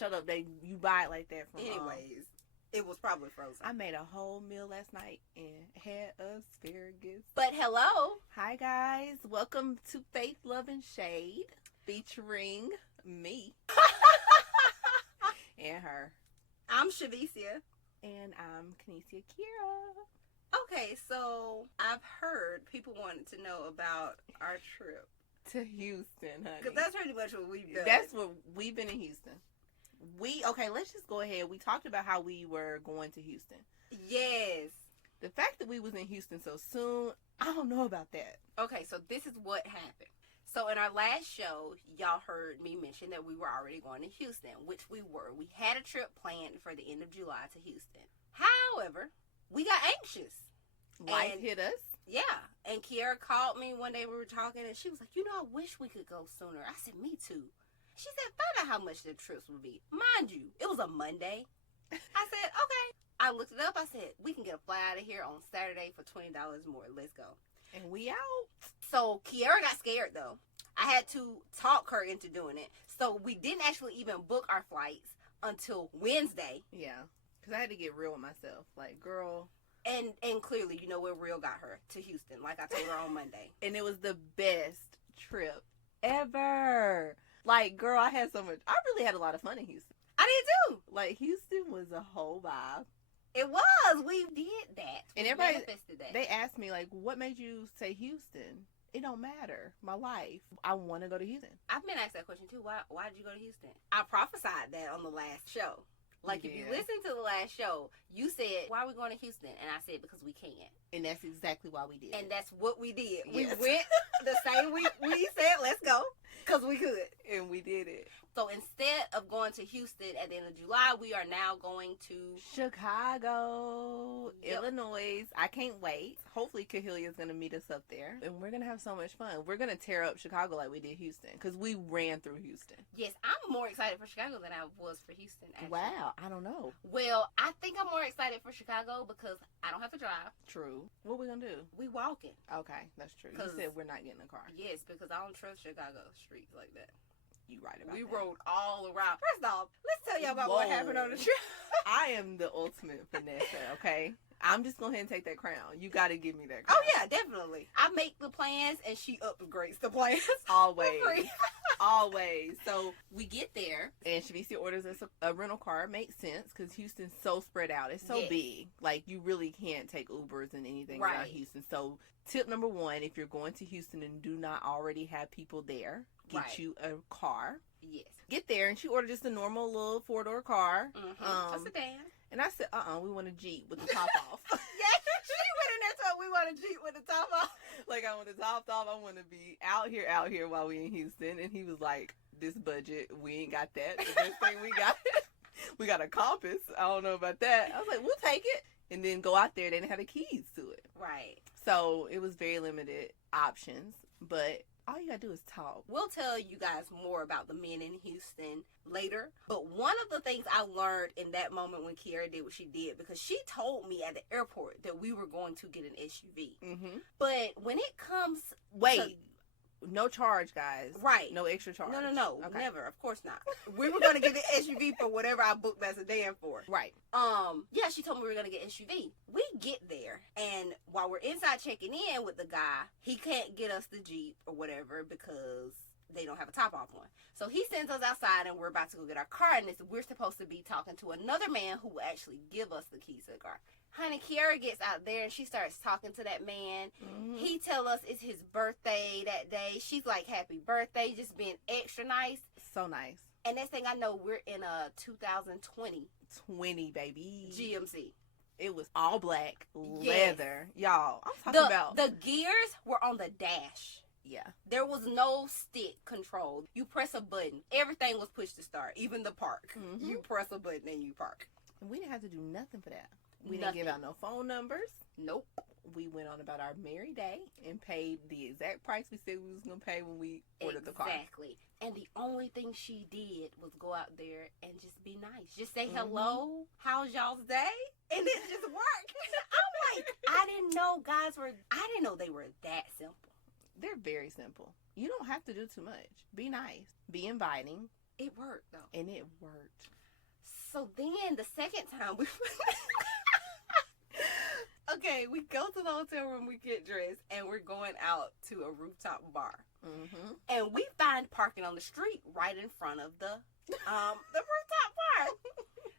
shut up. You buy it like that from. Anyways, it was probably frozen. I made a whole meal last night and had asparagus. But hello. Hi guys, welcome to Faith, Love, and Shade, featuring me and her. I'm Shavicia. And I'm Kinesia Kira. Okay, so I've heard people wanted to know about our trip to Houston, honey. Because that's pretty much what we've done. That's what we've been in Houston. Let's just go ahead. We talked about how we were going to Houston. Yes. The fact that we was in Houston so soon, I don't know about that. Okay, so this is what happened. So in our last show, y'all heard me mention that we were already going to Houston, which we were. We had a trip planned for the end of July to Houston. However, we got anxious. Life hit us. Yeah. And Kiara called me one day, we were talking, and she was like, I wish we could go sooner. I said, me too. She said, find out how much the trips would be. Mind you, it was a Monday. I said, okay. I looked it up. I said, we can get a fly out of here on Saturday for $20 more. Let's go. And we out. So Kiara got scared, though. I had to talk her into doing it. So we didn't actually even book our flights until Wednesday. Yeah. Because I had to get real with myself. Like, girl. And clearly, where real got her to Houston, like I told her on Monday. And it was the best trip ever. Like, girl, I really had a lot of fun in Houston. I did too. Like, Houston was a whole vibe. It was. We did that. And everybody, manifested that. They asked me, like, what made you say Houston? It don't matter. My life. I want to go to Houston. I've been asked that question too. Why did you go to Houston? I prophesied that on the last show. Like, if you listen to the last show, you said, why are we going to Houston? And I said, because we can. And that's exactly why we did. And that's what we did. Yes. We went the same week we said, let's go, because we could. And we did it. So instead of going to Houston at the end of July, we are now going to Chicago, Illinois. I can't wait. Hopefully Kahilia's going to meet us up there. And we're going to have so much fun. We're going to tear up Chicago like we did Houston. Because we ran through Houston. Yes, I'm more excited for Chicago than I was for Houston, actually. Wow, I don't know. Well, I think I'm more excited for Chicago because I don't have to drive. True. What we going to do? We walking. Okay, that's true. You said we're not getting a car. Yes, because I don't trust Chicago streets like that. You right about we that. rode all around. First off, let's tell y'all about what happened on the trip. I am the ultimate finesse, okay? I'm just going to take that crown. You got to give me that crown. Oh, yeah, definitely. I make the plans, and she upgrades the plans. Always. Always. So we get there, and Shavicia orders us a rental car. It makes sense, because Houston's so spread out. It's so big. Like, you really can't take Ubers and anything around Houston. So tip number one, if you're going to Houston and do not already have people there, get you a car. Yes. Get there, and she ordered just a normal little 4-door car. Mm-hmm. A sedan. And I said, we want a Jeep with the top off. Yes, she went in there and told we want a Jeep with the top off. Like, I want the top off. I want to be out here while we in Houston. And he was like, this budget, we ain't got that. The best thing we got, we got a Compass. I don't know about that. I was like, we'll take it. And then go out there. They didn't have the keys to it. Right. So it was very limited options. But all you gotta do is talk. We'll tell you guys more about the men in Houston later. But one of the things I learned in that moment when Kiara did what she did, because she told me at the airport that we were going to get an SUV. Mm-hmm. But when it comes no charge, guys. Right. No extra charge. No. Okay. Never. Of course not. We were going to get an SUV for whatever I booked that sedan for. Right. Yeah, she told me we were going to get SUV. We get there, and while we're inside checking in with the guy, he can't get us the Jeep or whatever because they don't have a top off one. So he sends us outside, and we're about to go get our car, and we're supposed to be talking to another man who will actually give us the keys to the car. Honey, Kiara gets out there and she starts talking to that man. Mm-hmm. He tell us it's his birthday that day. She's like, happy birthday, just being extra nice. So nice. And next thing I know, we're in a 2020. 20, baby. GMC. It was all black, leather. Yes. Y'all, I'm talking about. The gears were on the dash. Yeah. There was no stick control. You press a button. Everything was pushed to start, even the park. Mm-hmm. You press a button and you park. And we didn't have to do nothing for that. We didn't give out no phone numbers. Nope. We went on about our merry day and paid the exact price we said we was going to pay when we ordered the car. Exactly. And the only thing she did was go out there and just be nice. Just say, hello, how's y'all's day? And it just worked. I'm like, I didn't know they were that simple. They're very simple. You don't have to do too much. Be nice. Be inviting. It worked, though. And it worked. So then the second time we... Okay, we go to the hotel room, we get dressed, and we're going out to a rooftop bar. Mm-hmm. And we find parking on the street right in front of the rooftop bar.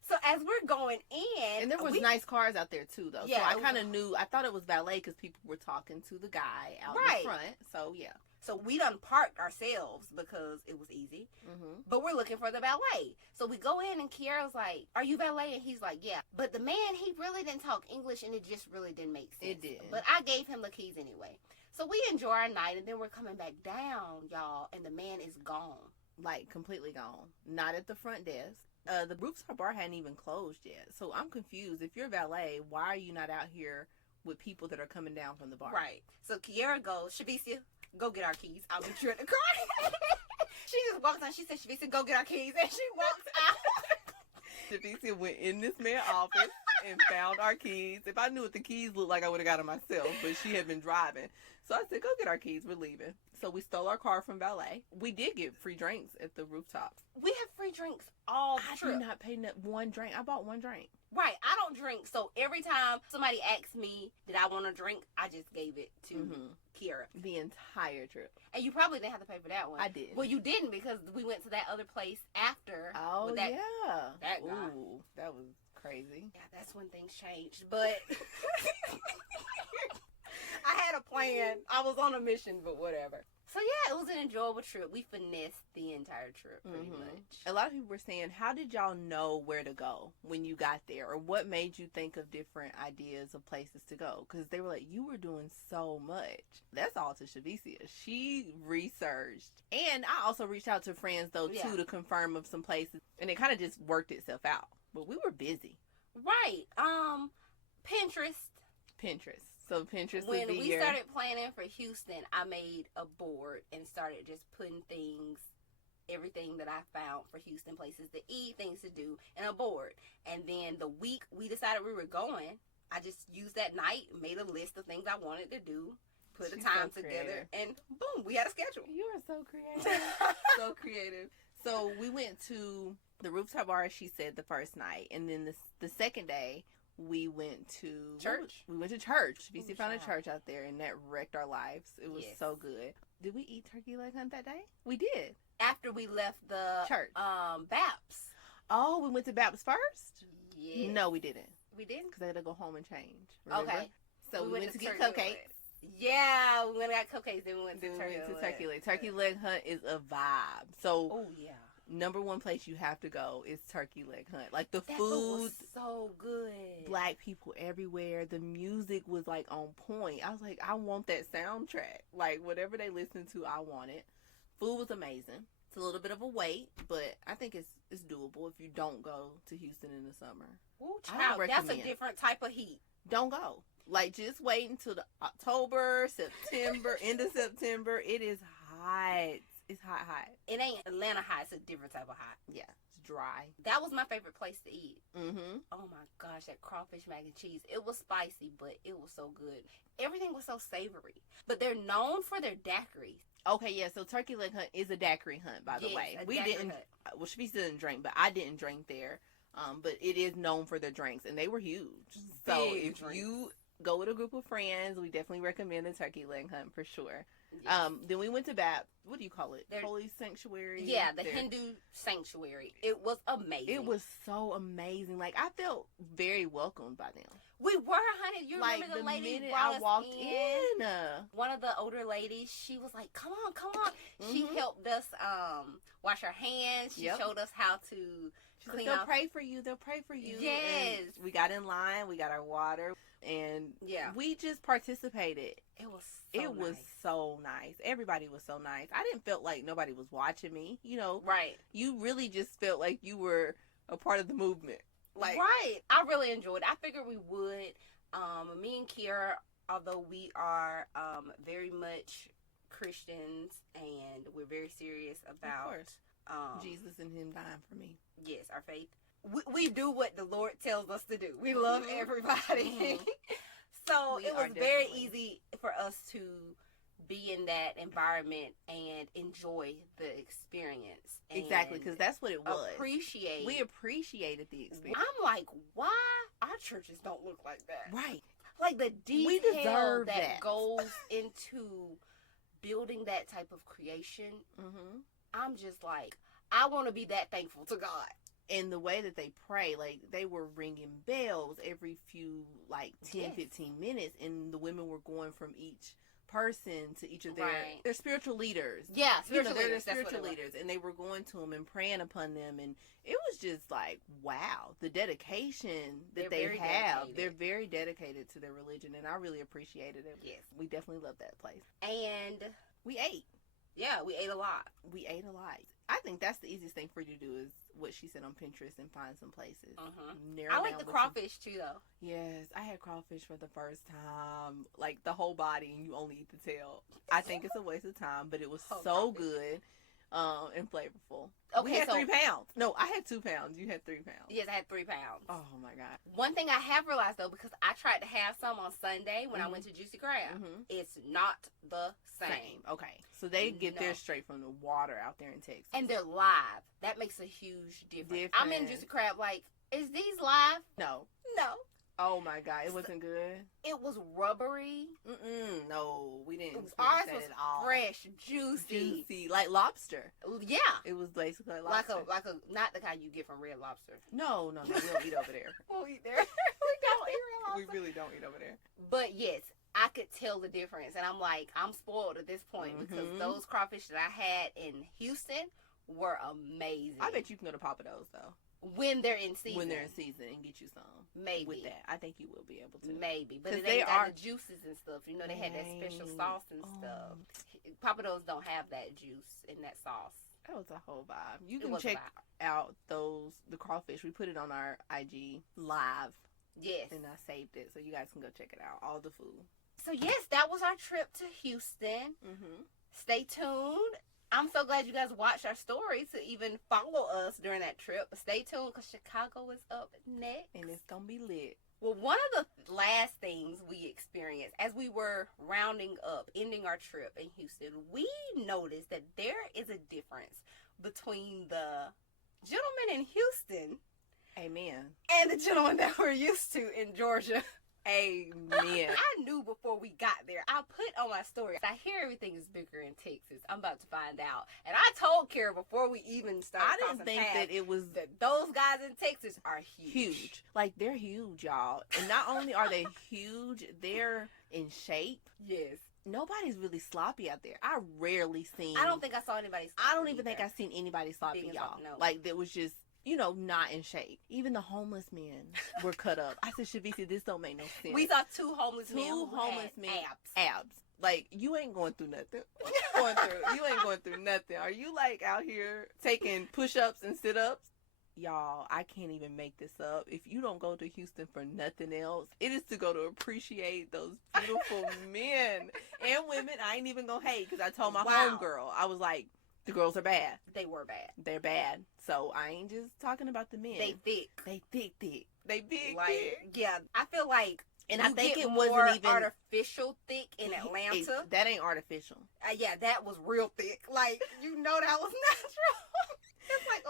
So as we're going in... And there was nice cars out there, too, though. Yeah, so I kind of knew... I thought it was valet because people were talking to the guy out in front. So, yeah. So we done parked ourselves because it was easy. Mm-hmm. But we're looking for the valet. So we go in and Kiara's like, are you valet? And he's like, yeah. But the man, he really didn't talk English and it just really didn't make sense. It didn't. But I gave him the keys anyway. So we enjoy our night and then we're coming back down, y'all. And the man is gone. Like, completely gone. Not at the front desk. The rooftop bar hadn't even closed yet. So I'm confused. If you're valet, why are you not out here with people that are coming down from the bar? Right. So Kiara goes, Shavicia, go get our keys. I'll meet you at the car. She just walks on. She said, Shavicia, go get our keys. And she walks out. Shavicia went in this man's office and found our keys. If I knew what the keys looked like, I would have got them myself. But she had been driving. So I said, go get our keys. We're leaving. So we stole our car from valet. We did get free drinks at the rooftop. We have free drinks all the trip. I did not pay one drink. I bought one drink. Right. I don't drink. So every time somebody asks me, did I want a drink? I just gave it to Kiara. The entire trip. And you probably didn't have to pay for that one. I did. Well, you didn't because we went to that other place after. Oh, that, yeah. That guy. Ooh, that was crazy. Yeah, that's when things changed. But I had a plan. I was on a mission, but whatever. So, yeah, it was an enjoyable trip. We finessed the entire trip, pretty much. A lot of people were saying, how did y'all know where to go when you got there? Or what made you think of different ideas of places to go? Because they were like, you were doing so much. That's all to Shavicia. She researched. And I also reached out to friends, though, too, to confirm of some places. And it kind of just worked itself out. But we were busy. Right. Pinterest. So Pinterest when would be we started planning for Houston, I made a board and started just putting everything that I found for Houston, places to eat, things to do, in a board. And then the week we decided we were going, I just used that night, made a list of things I wanted to do, put the time together, and boom, we had a schedule. You are so creative. So creative. So we went to the rooftop bar, as she said, the first night. And then the second day, we went to church. We went to church. BC found a church out there, and that wrecked our lives. It was so good. Did we eat turkey leg hunt that day? We did. After we left the church. Baps. Oh, we went to Baps first? Yeah. No, we didn't. We didn't? Because I had to go home and change. Remember? Okay. So we went to get cupcakes. Yeah, we went and got cupcakes. Then we went to turkey leg. Turkey leg hunt is a vibe. So, oh, yeah. Number one place you have to go is Turkey Leg Hunt. Like, the food was so good. Black people everywhere. The music was, like, on point. I was like, I want that soundtrack. Like, whatever they listen to, I want it. Food was amazing. It's a little bit of a wait, but I think it's doable if you don't go to Houston in the summer. Ooh, child, that's a different type of heat. Don't go. Like, just wait until the October, September, end of September. It is hot. It's hot. It ain't Atlanta hot. It's a different type of hot. Yeah, it's dry. That was my favorite place to eat. Mm-hmm. Oh, my gosh, that crawfish mac and cheese. It was spicy, but it was so good. Everything was so savory. But they're known for their daiquiris. Okay, yeah, so Turkey Leg Hunt is a daiquiri hunt, by the way. We didn't, well, Shavicia didn't drink, but I didn't drink there. But it is known for their drinks, and they were huge. So if you go with a group of friends, we definitely recommend the Turkey Leg Hunt for sure. Yes. Then we went to what do you call it? Holy Sanctuary? Yeah, the Hindu Sanctuary. It was amazing. It was so amazing. Like, I felt very welcomed by them. We were, honey. You remember the lady minute I walked in? One of the older ladies, she was like, come on. Mm-hmm. She helped us wash our hands. She showed us how to clean up. They'll pray for you. Yes. And we got in line. We got our water. And we just participated. It was so nice. Everybody was so nice. I didn't feel like nobody was watching me. You know, right? You really just felt like you were a part of the movement. Like, right. I really enjoyed it. I figured we would. Me and Kiara, although we are very much Christians and we're very serious about Jesus and Him dying for me. Yes, our faith. We do what the Lord tells us to do. We love everybody. So it was very easy for us to be in that environment and enjoy the experience. Exactly, because that's what it was. We appreciated the experience. I'm like, why our churches don't look like that? Right. Like the We detail deserve that goes into building that type of creation. Mm-hmm. I'm just like, I want to be that thankful to God. And the way that they pray, like, they were ringing bells every few, like, 10, 15 minutes, and the women were going from each person to each of their spiritual leaders. Yeah, spiritual they're leaders. Their spiritual leaders, and they were going to them and praying upon them, and it was just like, wow, the dedication that they have. Dedicated. They're very dedicated to their religion, and I really appreciated it. Yes. We definitely love that place. And we ate. Yeah, we ate a lot. We ate a lot. I think that's the easiest thing for you to do is what she said on Pinterest and find some places. I like the crawfish too, though. Yes, I had crawfish for the first time. Like the whole body, and you only eat the tail. I think it's a waste of time, but it was so good and flavorful. Okay, we had 3 pounds. No, I had 2 pounds. You had 3 pounds. Yes, I had 3 pounds. Oh my God. One thing I have realized though, because I tried to have some on Sunday when I went to Juicy Crab, it's not the same. Okay, so they get theirs straight from the water out there in Texas, and they're live. That makes a huge difference. I'm in Juicy Crab. Like, is these live? No. Oh my God, it wasn't good. It was rubbery. No, we didn't. Ours was fresh, juicy, like lobster. Yeah, it was basically like lobster. Like a not the kind you get from Red Lobster. No, we don't eat over there. We'll eat there. We don't eat Red Lobster. We really don't eat over there. But yes, I could tell the difference, and I'm like, I'm spoiled at this point because those crawfish that I had in Houston were amazing. I bet you can go to Papados though. When they're in season. When they're in season and get you some. Maybe. With that. I think you will be able to. Maybe. But they got the juices and stuff. You know, they had that special sauce and stuff. Papados don't have that juice and that sauce. That was a whole vibe. You can check out the crawfish. We put it on our IG live. Yes. And I saved it so you guys can go check it out. All the food. So yes, that was our trip to Houston. Stay tuned. I'm so glad you guys watched our story to even follow us during that trip. Stay tuned because Chicago is up next. And it's going to be lit. Well, one of the last things we experienced as we were rounding up, ending our trip in Houston, we noticed that there is a difference between the gentleman in Houston. Amen. And the gentleman that we're used to in Georgia. Amen. I knew before we got there. I put on my story, I hear everything is bigger in Texas. I'm about to find out. And I told Kara before we even started. I didn't think that it was that those guys in Texas are huge. Like, they're huge, y'all. And not only are they huge, they're in shape. Yes. Nobody's really sloppy out there. I rarely seen. I don't think I saw anybody sloppy. I don't even think I've seen anybody sloppy, y'all. No. Like, that was just, not in shape. Even the homeless men were cut up. I said, Shavisi, this don't make no sense. We saw two homeless men who had abs. Like, you ain't going through nothing. You ain't going through nothing. Are you, like, out here taking push-ups and sit-ups? Y'all, I can't even make this up. If you don't go to Houston for nothing else, it is to go to appreciate those beautiful men and women. I ain't even gonna hate because I told my homegirl, I was like, the girls are bad. They were bad. They're bad. So I ain't just talking about the men. They thick. They thick. They big. Yeah, I think and I think it wasn't even artificial thick in Atlanta. That ain't artificial. Yeah, that was real thick. Like, that was natural. It's like,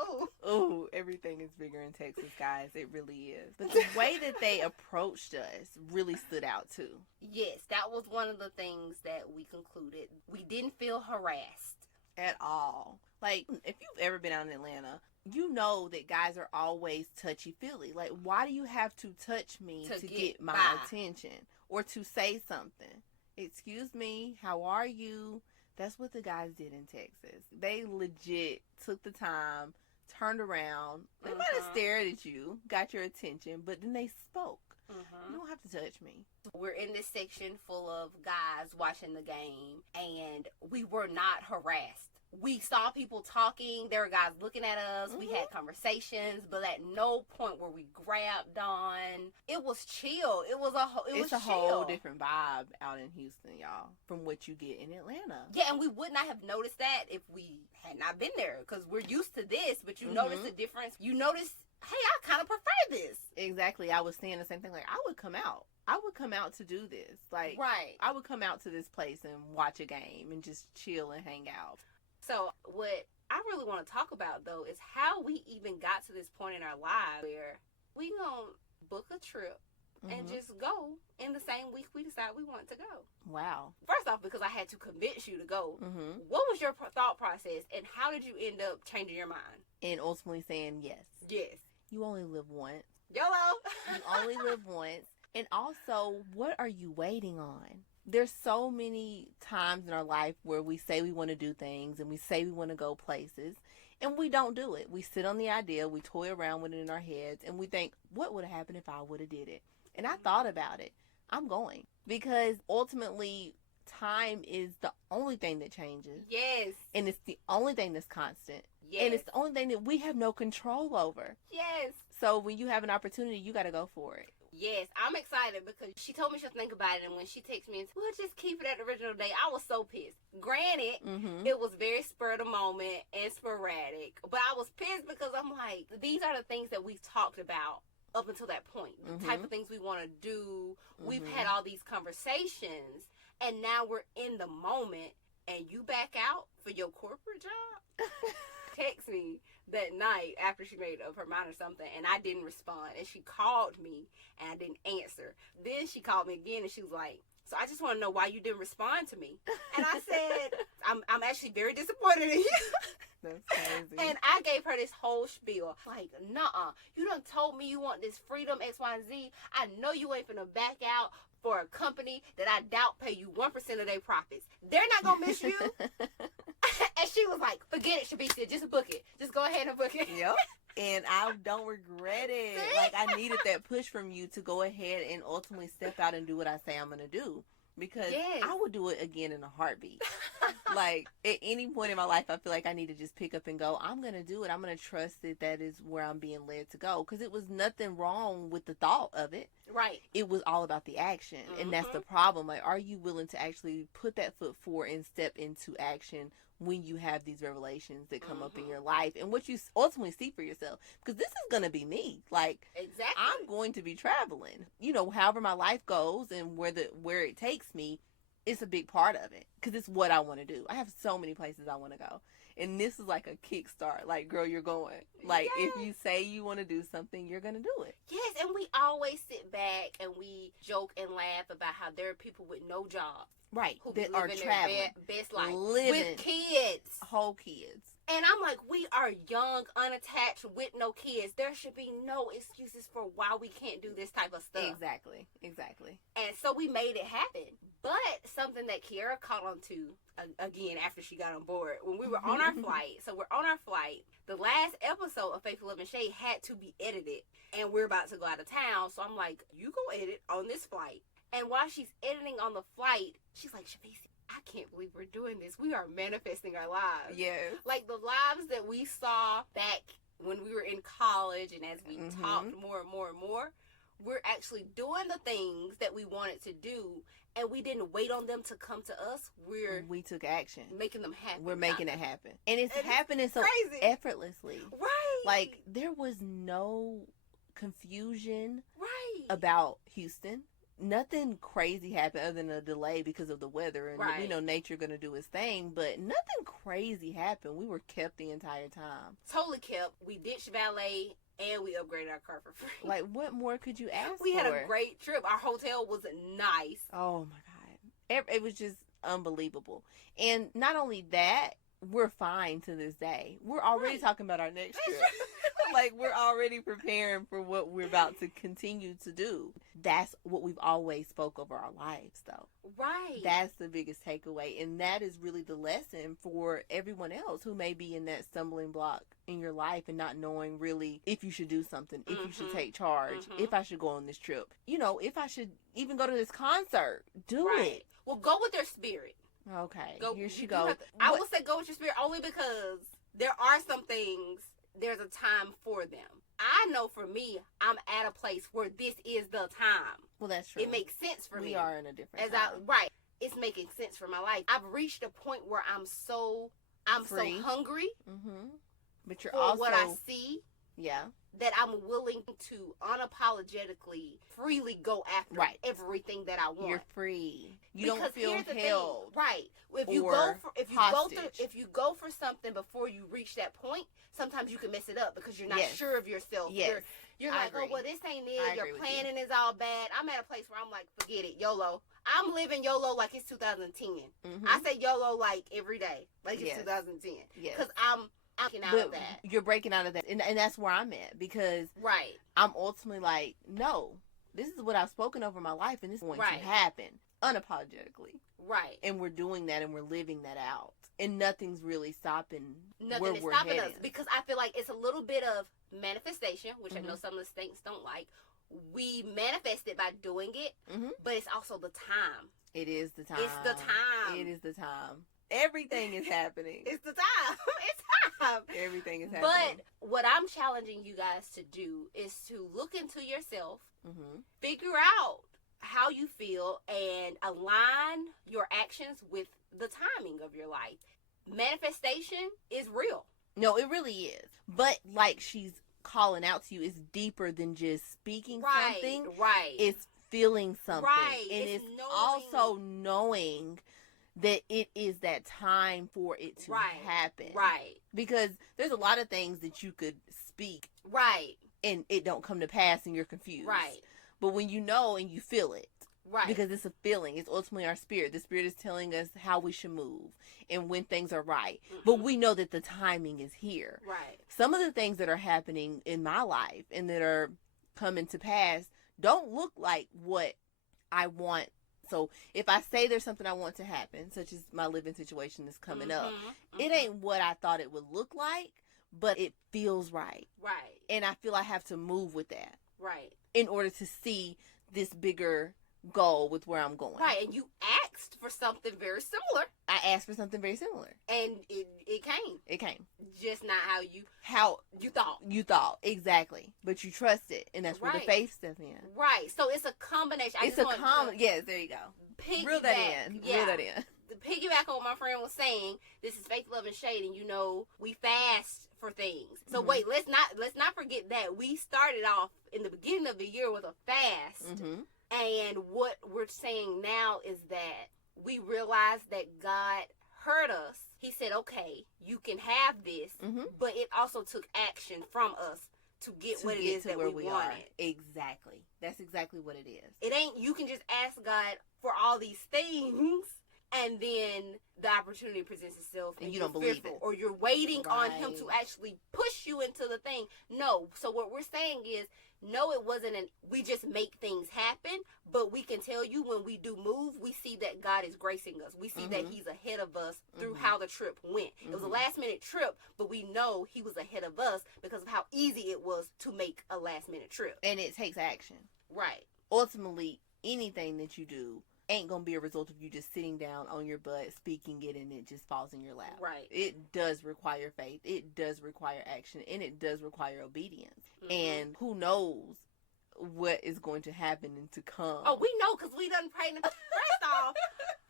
oh, everything is bigger in Texas, guys. It really is. But the way that they approached us really stood out too. Yes, that was one of the things that we concluded. We didn't feel harassed at all. Like, if you've ever been out in Atlanta, you know that guys are always touchy-feely. Like, why do you have to touch me to get my attention or to say something? Excuse me, how are you? That's what the guys did in Texas. They legit took the time, turned around. They might have stared at you, got your attention, but then they spoke. You don't have to touch me. We're in this section full of guys watching the game, and we were not harassed. We saw people talking. There were guys looking at us. We had conversations, but at no point were we grabbed on. It was chill. It's a whole different vibe out in Houston, y'all, from what you get in Atlanta. Yeah, and we would not have noticed that if we had not been there, because we're used to this, but you notice the difference. You notice, hey, I kind of prefer this. Exactly. I was saying the same thing. Like, I would come out. I would come out to do this. Like, right. I would come out to this place and watch a game and just chill and hang out. So what I really want to talk about, though, is how we even got to this point in our lives where we gonna book a trip and just go in the same week we decide we want to go. Wow. First off, because I had to convince you to go. What was your thought process, and how did you end up changing your mind? And ultimately saying yes. Yes. You only live once. YOLO. You only live once. And also, what are you waiting on? There's so many times in our life where we say we want to do things and we say we want to go places, and we don't do it. We sit on the idea, we toy around with it in our heads, and we think, what would have happened if I would have did it? And I thought about it. I'm going. Because ultimately, time is the only thing that changes. Yes. And it's the only thing that's constant. Yes. And it's the only thing that we have no control over. Yes. So when you have an opportunity, you got to go for it. Yes, I'm excited because she told me she'll think about it, and when she texted me and said, we'll just keep it at the original date, I was so pissed. Granted, it was very spur of the moment and sporadic, but I was pissed because I'm like, these are the things that we've talked about up until that point. The type of things we want to do. We've had all these conversations, and now we're in the moment, and you back out for your corporate job? Text me that night after she made up her mind or something, and I didn't respond, and she called me and I didn't answer. Then she called me again and she was like, so I just want to know why you didn't respond to me. And I said, I'm actually very disappointed in you. That's crazy. And I gave her this whole spiel. Like, nuh-uh. You done told me you want this freedom, X, Y, and Z. I know you ain't finna back out for a company that I doubt pay you 1% of their profits. They're not gonna miss you. And she was like, forget it, Shabisa. Just book it. Just go ahead and book it. Yep. And I don't regret it. See? Like, I needed that push from you to go ahead and ultimately step out and do what I say I'm going to do. Because I would do it again in a heartbeat. Like, at any point in my life, I feel like I need to just pick up and go, I'm going to do it. I'm going to trust that is where I'm being led to go. Because it was nothing wrong with the thought of it. Right. It was all about the action. And that's the problem. Like, are you willing to actually put that foot forward and step into action when you have these revelations that come up in your life and what you ultimately see for yourself? Because this is going to be me. Like, exactly. I'm going to be traveling. You know, however my life goes and where it takes me, it's a big part of it. Because it's what I want to do. I have so many places I want to go. And this is like a kickstart. Like, girl, you're going. Like, if you say you want to do something, you're going to do it. Yes, and we always sit back and we joke and laugh about how there are people with no job. Right. Who that are traveling. Their best life. Living. With kids. Whole kids. And I'm like, we are young, unattached, with no kids. There should be no excuses for why we can't do this type of stuff. Exactly. Exactly. And so we made it happen. But something that Kiara caught on to, again, after she got on board, when we were on our flight, so we're on our flight, the last episode of Faithful Love and Shade had to be edited. And we're about to go out of town. So I'm like, you go edit on this flight. And while she's editing on the flight, she's like, Shabisi, I can't believe we're doing this. We are manifesting our lives. Yes. Like the lives that we saw back when we were in college and as we talked more and more and more, we're actually doing the things that we wanted to do, and we didn't wait on them to come to us. We took action. Making them happen. We're making it happen. And it's happening so crazy. Effortlessly. Right. Like, there was no confusion right. about Houston. Nothing crazy happened other than a delay because of the weather. And we know nature going to do its thing, but nothing crazy happened. We were kept the entire time. Totally kept. We ditched valet and we upgraded our car for free. Like, what more could you ask for? We had a great trip. Our hotel was nice. Oh, my God. It was just unbelievable. And not only that, we're fine to this day. We're already talking about our next trip. Like, we're already preparing for what we're about to continue to do. That's what we've always spoke over our lives, though. Right. That's the biggest takeaway. And that is really the lesson for everyone else who may be in that stumbling block in your life and not knowing really if you should do something, if you should take charge, if I should go on this trip. You know, if I should even go to this concert. Do it. Well, go with their spirit. Okay. Go, here she goes. I will say go with your spirit only because there are some things, there's a time for them. I know for me, I'm at a place where this is the time. Well, that's true. It makes sense for me. We are in a different time. It's making sense for my life. I've reached a point where I'm so hungry. But you're for also what I see. Yeah. that I'm willing to unapologetically, freely go after everything that I want. You're free. You because don't feel held. Right. If you go for something before you reach that point, sometimes you can mess it up because you're not sure of yourself. Yes. You're like, oh, well, this ain't it. Your planning is all bad. I'm at a place where I'm like, forget it, YOLO. I'm living YOLO like it's 2010. Mm-hmm. I say YOLO like every day, like it's 2010. Yes. Because I'm breaking out of that. You're breaking out of that. And that's where I'm at because I'm ultimately like, no, this is what I've spoken over my life and this is going to happen unapologetically. Right. And we're doing that and we're living that out. And nothing's really stopping Nothing is stopping us because I feel like it's a little bit of manifestation, which I know some of the saints don't like. We manifest it by doing it, but it's also the time. It is the time. It's the time. It is the time. Everything is happening. It's the time. It's time. Everything is happening. But what I'm challenging you guys to do is to look into yourself, figure out how you feel, and align your actions with the timing of your life. Manifestation is real. No, it really is. But like she's calling out to you, it's deeper than just speaking something. Right. It's feeling something. Right. And it's also knowing that it is that time for it to happen. Right. Because there's a lot of things that you could speak. Right. And it don't come to pass and you're confused. Right. But when you know and you feel it. Right. Because it's a feeling. It's ultimately our spirit. The spirit is telling us how we should move and when things are right. But we know that the timing is here. Right. Some of the things that are happening in my life and that are coming to pass don't look like what I want. So if I say there's something I want to happen, such as my living situation that's coming up, it ain't what I thought it would look like, but it feels right. Right. And I feel I have to move with that. Right. In order to see this bigger goal with where I'm going. Right, and you asked for something very similar. I asked for something very similar. And it came. It came. Just not how you thought. You thought, exactly. But you trusted, and that's where the faith steps in. Right, so it's a combination. Yes, there you go. Reel that in. Yeah. Reel that in. The piggyback on what my friend was saying, this is Faith, Love, and Shade, and we fast for things. So wait, let's not forget that we started off in the beginning of the year with a fast. And what we're saying now is that we realize that God heard us. He said, okay, you can have this, but it also took action from us to get what it is that we wanted. Exactly. That's exactly what it is. It ain't, you can just ask God for all these things, and then the opportunity presents itself and you don't believe it. Or you're waiting on him to actually push you into the thing. No. So what we're saying is, no, it wasn't we just make things happen, but we can tell you when we do move, we see that God is gracing us. We see that he's ahead of us through how the trip went. It was a last minute trip, but we know he was ahead of us because of how easy it was to make a last minute trip. And it takes action. Right. Ultimately, anything that you do ain't gonna be a result of you just sitting down on your butt, speaking it, and it just falls in your lap. Right. It does require faith. It does require action, and it does require obedience. And who knows what is going to happen and to come. Oh, we know because we done prayed. First off,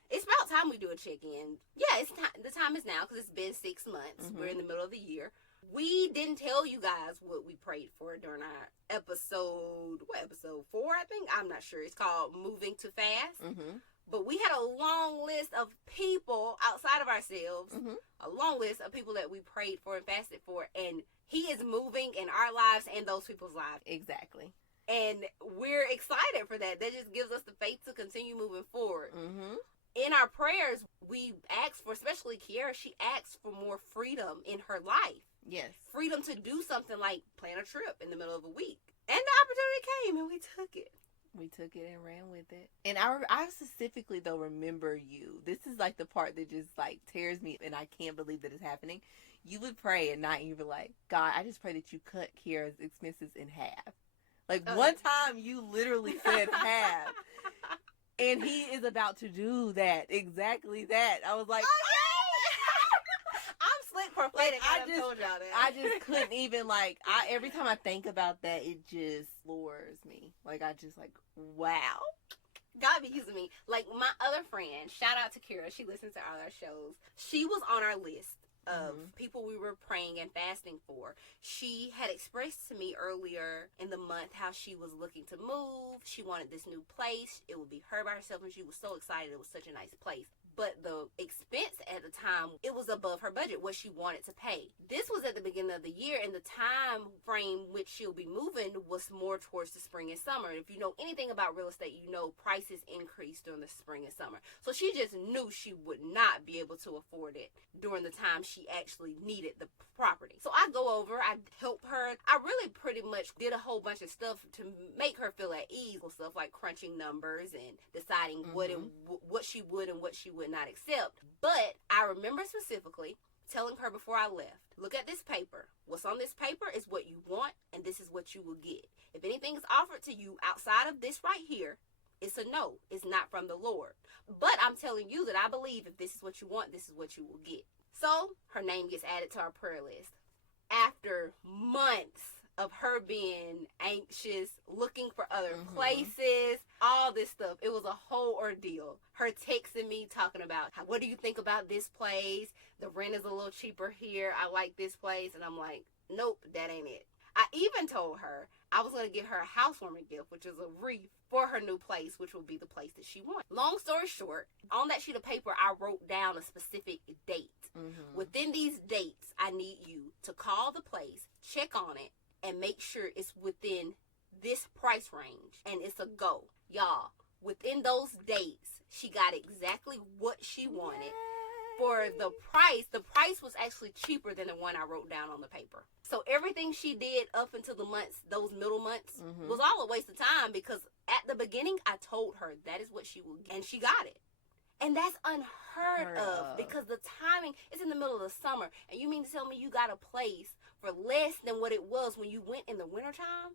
it's about time we do a check-in. Yeah, it's time. The time is now because it's been 6 months. We're in the middle of the year. We didn't tell you guys what we prayed for during our episode 4, I think? I'm not sure. It's called Moving to Fast. But we had a long list of people outside of ourselves, a long list of people that we prayed for and fasted for, and he is moving in our lives and those people's lives. Exactly. And we're excited for that. That just gives us the faith to continue moving forward. In our prayers, we asked for, especially Kiara, she asked for more freedom in her life. Yes. Freedom to do something like plan a trip in the middle of a week. And the opportunity came and we took it. We took it and ran with it. And I specifically, though, remember you. This is like the part that just like tears me and I can't believe that it's happening. You would pray at night and you were like, God, I just pray that you cut Kiara's expenses in half. Like one time you literally said half. And he is about to do that. Exactly that. I was like, I'm slick prophetic. I told y'all that. I just couldn't even every time I think about that, it just floors me. Like I just like, wow. God be using me. Like my other friend, shout out to Kira. She listens to all our shows. She was on our list of people we were praying and fasting for. She had expressed to me earlier in the month how she was looking to move. She wanted this new place. It would be her by herself, and she was so excited. It was such a nice place. But the expense at the time, it was above her budget, what she wanted to pay. This was at the beginning of the year, and the time frame which she'll be moving was more towards the spring and summer. If you know anything about real estate, you know prices increase during the spring and summer. So she just knew she would not be able to afford it during the time she actually needed the property. So I go over, I help her. I really pretty much did a whole bunch of stuff to make her feel at ease with stuff like crunching numbers and deciding what she would and what she would not accept. But I remember specifically telling her before I left, look at this paper. What's on this paper is what you want, and this is what you will get. If anything is offered to you outside of this right here, it's a no. It's not from the Lord. But I'm telling you that I believe if this is what you want, this is what you will get. So her name gets added to our prayer list. After months of her being anxious, looking for other places, all this stuff. It was a whole ordeal. Her texting me, talking about, what do you think about this place? The rent is a little cheaper here. I like this place. And I'm like, nope, that ain't it. I even told her I was going to get her a housewarming gift, which is a wreath for her new place, which will be the place that she wants. Long story short, on that sheet of paper, I wrote down a specific date. Within these dates, I need you to call the place, check on it, and make sure it's within this price range. And it's a go. Y'all, within those dates, she got exactly what she wanted. For the price was actually cheaper than the one I wrote down on the paper. So everything she did up until the months, those middle months, was all a waste of time, because at the beginning, I told her that is what she would get, and she got it. And that's unheard of, because the timing is in the middle of the summer. And you mean to tell me you got a place for less than what it was when you went in the wintertime?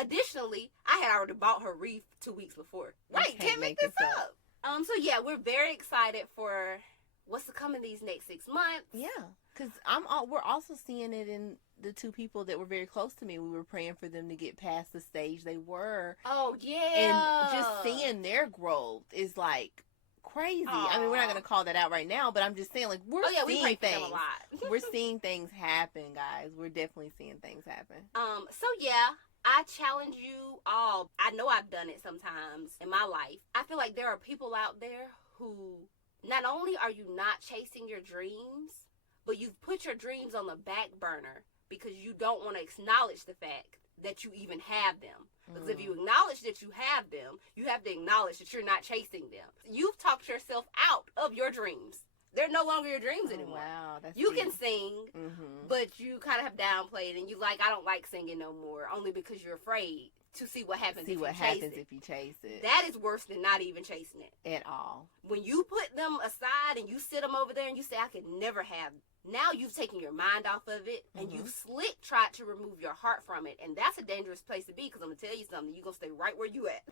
Additionally, I had already bought her wreath 2 weeks before. Right, can't make this up. So yeah, we're very excited for what's to come in these next 6 months. Yeah, because we're also seeing it in the two people that were very close to me. We were praying for them to get past the stage they were. Oh, yeah. And just seeing their growth is like crazy. I mean, we're not going to call that out right now, but I'm just saying, like, we're seeing things. A lot. We're seeing things happen, guys. We're definitely seeing things happen. So yeah, I challenge you all. I know I've done it sometimes in my life. I feel like there are people out there who not only are you not chasing your dreams, but you've put your dreams on the back burner because you don't want to acknowledge the fact that you even have them. Because if you acknowledge that you have them, you have to acknowledge that you're not chasing them. You've talked yourself out of your dreams. They're no longer your dreams anymore. Wow, that's you deep. Can sing, but you kind of have downplayed, and you like, I don't like singing no more, only because you're afraid to see what happens if you chase it. That is worse than not even chasing it. At all. When you put them aside and you sit them over there and you say, I could never have. Now you've taken your mind off of it, and you've tried to remove your heart from it. And that's a dangerous place to be, because I'm going to tell you something. You're going to stay right where you at.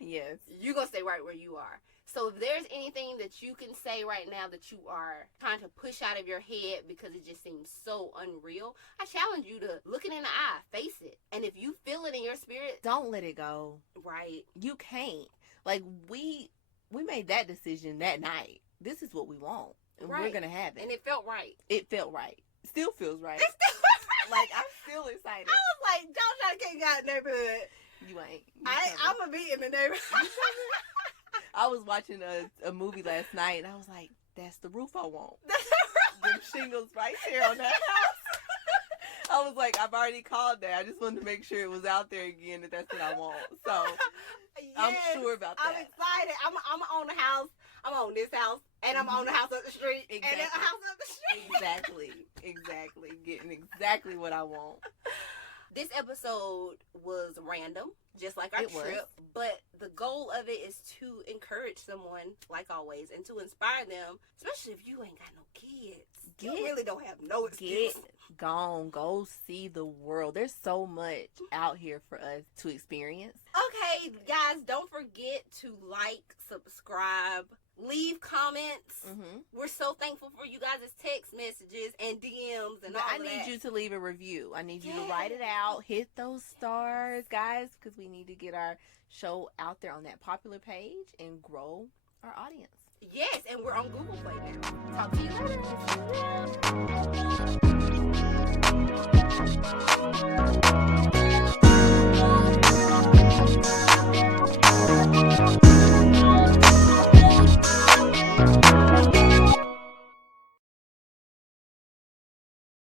Yes. You're going to stay right where you are. So if there's anything that you can say right now that you are trying to push out of your head because it just seems so unreal, I challenge you to look it in the eye, face it. And if you feel it in your spirit, don't let it go. Right. You can't. Like, we made that decision that night. This is what we want. And we're going to have it. And it felt right. It felt right. Still feels right. It still feels right. Like, I'm still excited. I was like, don't try to kick out the neighborhood. You ain't. I'm going to be in the neighborhood. I was watching a movie last night, and I was like, that's the roof I want. Them shingles right there on that house. I was like, I've already called that. I just wanted to make sure it was out there again, that that's what I want. So, yes, I'm sure about that. I'm excited. I'm on the house. I'm on this house. And I'm on the house up the street. Exactly. And a house up the street. Exactly. Getting exactly what I want. This episode was random, just like our trip. But the goal of it is to encourage someone, like always, and to inspire them, especially if you ain't got no kids. You really don't have no excuse. Get gone. Go see the world. There's so much out here for us to experience. Okay, guys, don't forget to like, subscribe, leave comments. We're so thankful for you guys' text messages and DMs and all that. I need you to leave a review. I need you to write it out. Hit those stars, guys, because we need to get our show out there on that popular page and grow our audience. Yes, and we're on Google Play now. Talk to you later.